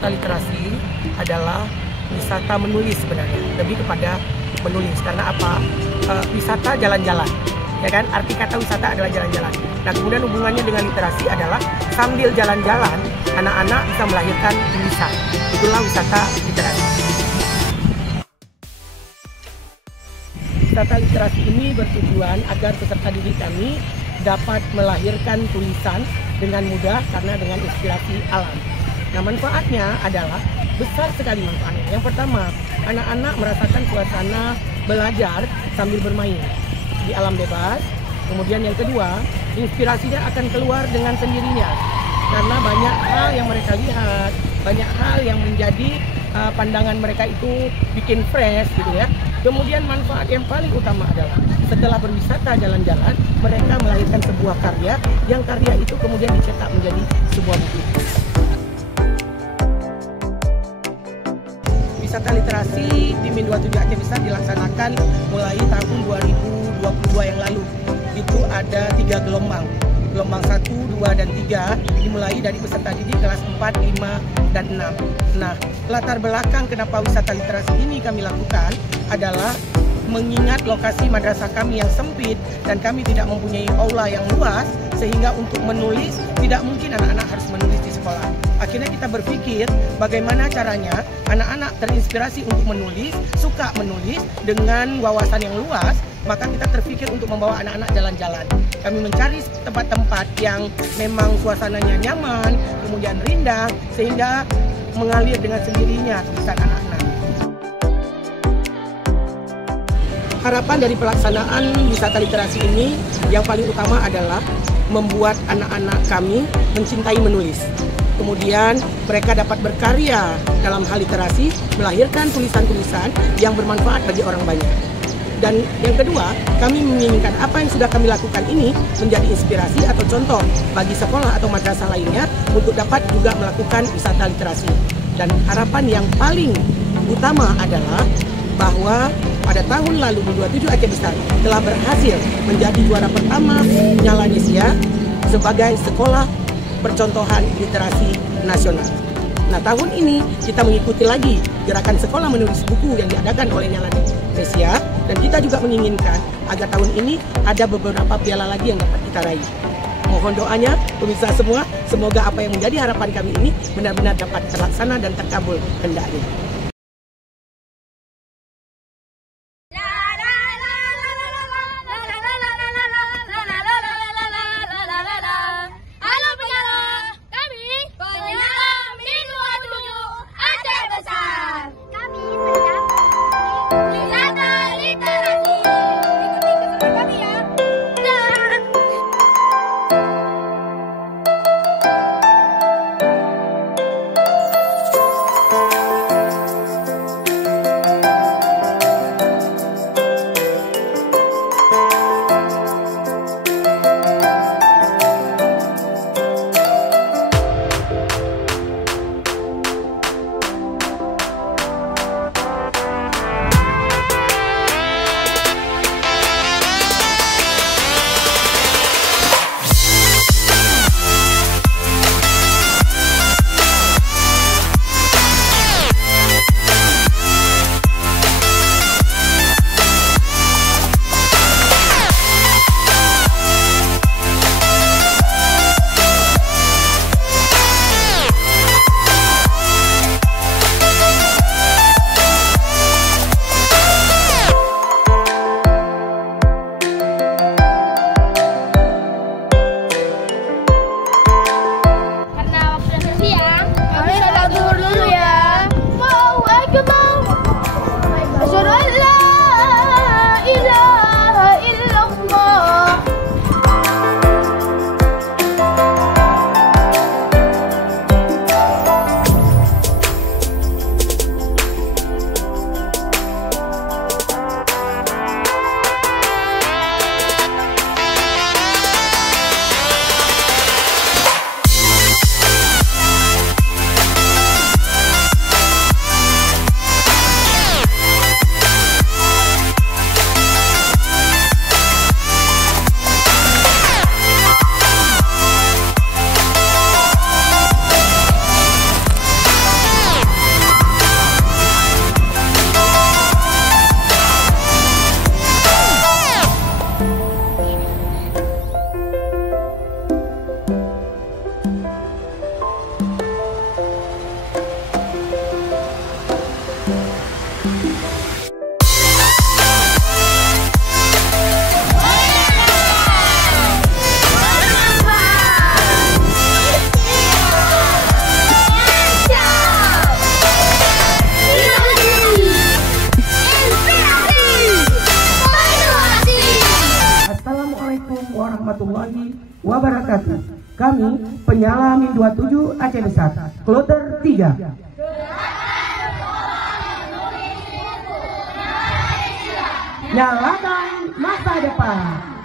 wisata literasi adalah wisata menulis sebenarnya, lebih kepada menulis. Karena apa? Wisata jalan-jalan, ya kan? Arti kata wisata adalah jalan-jalan. Nah, kemudian hubungannya dengan literasi adalah sambil jalan-jalan, anak-anak bisa melahirkan tulisan. Itulah wisata literasi. Wisata literasi ini bertujuan agar peserta didik kami dapat melahirkan tulisan dengan mudah karena dengan inspirasi alam. Nah, manfaatnya adalah besar sekali manfaatnya. Yang pertama, anak-anak merasakan suasana belajar sambil bermain di alam bebas. Kemudian yang kedua, inspirasinya akan keluar dengan sendirinya. Karena banyak hal yang mereka lihat, banyak hal yang menjadi pandangan mereka itu bikin fresh gitu ya. Kemudian manfaat yang paling utama adalah setelah berwisata jalan-jalan, mereka melahirkan sebuah karya, yang karya itu kemudian dicetak menjadi sebuah buku. Wisata literasi di Min 27 Aceh Besar dilaksanakan mulai tahun 2022 yang lalu. Itu ada 3 gelombang. Gelombang 1, 2, dan 3 dimulai dari peserta didik kelas 4, 5, dan 6. Nah, latar belakang kenapa wisata literasi ini kami lakukan adalah mengingat lokasi madrasah kami yang sempit dan kami tidak mempunyai aula yang luas, sehingga untuk menulis tidak mungkin anak-anak harus menulis di sekolah. Akhirnya kita berpikir bagaimana caranya anak-anak terinspirasi untuk menulis, suka menulis dengan wawasan yang luas. Maka kita terpikir untuk membawa anak-anak jalan-jalan. Kami mencari tempat-tempat yang memang suasananya nyaman, kemudian rindang, sehingga mengalir dengan sendirinya tulisan anak-anak. Harapan dari pelaksanaan wisata literasi ini yang paling utama adalah membuat anak-anak kami mencintai menulis. Kemudian mereka dapat berkarya dalam hal literasi, melahirkan tulisan-tulisan yang bermanfaat bagi orang banyak. Dan yang kedua, kami menginginkan apa yang sudah kami lakukan ini menjadi inspirasi atau contoh bagi sekolah atau madrasah lainnya untuk dapat juga melakukan wisata literasi. Dan harapan yang paling utama adalah bahwa pada tahun lalu Min 27 Aceh Besar telah berhasil menjadi juara pertama Nyalanesia sebagai sekolah percontohan literasi nasional. Nah, tahun ini kita mengikuti lagi gerakan sekolah menulis buku yang diadakan oleh Nyalanesia, dan kita juga menginginkan agar tahun ini ada beberapa piala lagi yang dapat kita raih. Mohon doanya pemirsa semua, semoga apa yang menjadi harapan kami ini benar-benar dapat terlaksana dan terkabul hendaknya. warahmatullahi wabarakatuh. Kami penyala Min 27 Aceh Besar, Kloter 3. Nyalakan masa depan.